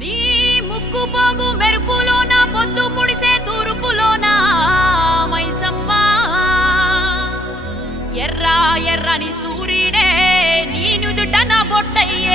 నీ ముక్కు పోగు మెరుపులోన పొద్దు పొడిసే తూర్పులోన మైసమ్మ. ఎర్ర ఎర్రని సూర్యుడే నీ నుదుట నా బొట్టయ్య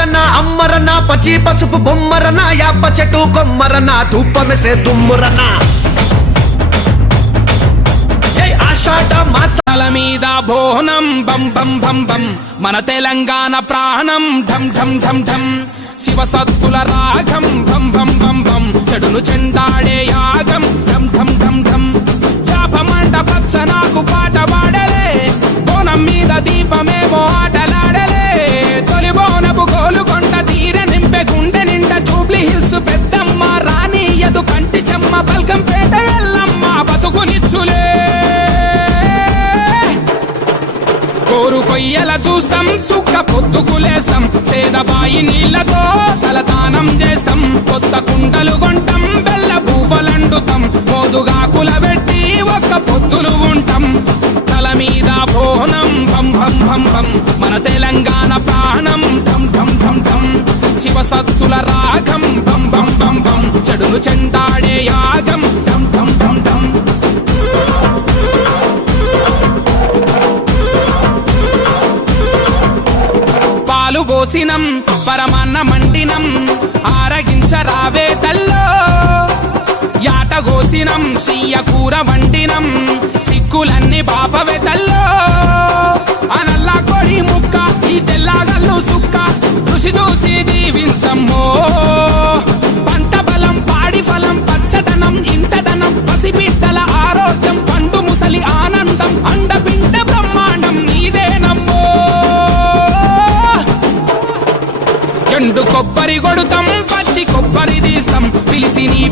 అమ్మలగన్న అమ్మరన్న పచ్చి పసుపు బొమ్మరన్న యాప చెట్టు కొమ్మరన్న ధూపమెసే దుమ్మురన్న ఆషాఢ మాస మీద భోనం బం బం బం బం. మన తెలంగాణ ప్రాణం ఢం ఢం ఢం ఢం. శివ సత్తుల రాగం బం బం బం బం. చెడును కొయ్యల చూస్తాం సుక్క పొద్దుకులేస్తాం సేదబాయి నీళ్ళతో తలతానం చేస్తాం. కొత్త కుంటలు కొంటాం బెల్ల పూవలండుతాం మోదుగాకుల పెట్టి ఒక్క పొత్తులు ఉంటాం. తల మీద భోనం భం భం భం భం. మన తెలంగాణ ప్రాణం ఢం ఢం ఢం ఢం. శివసత్తుల రాగం భం భం భం భం. చెడును చెండాడే యాగం. పాలు పోసినం పరమాన్న మండినం ఆరగించరావే తల్లో. యాట గోసినం సీయ కూర వండినం సిక్కులన్నీ బాపవే తల్లో. చెండు కొబ్బరి కొడుతాం పచ్చి కొబ్బరి తీస్తాం. పిలిచి నీ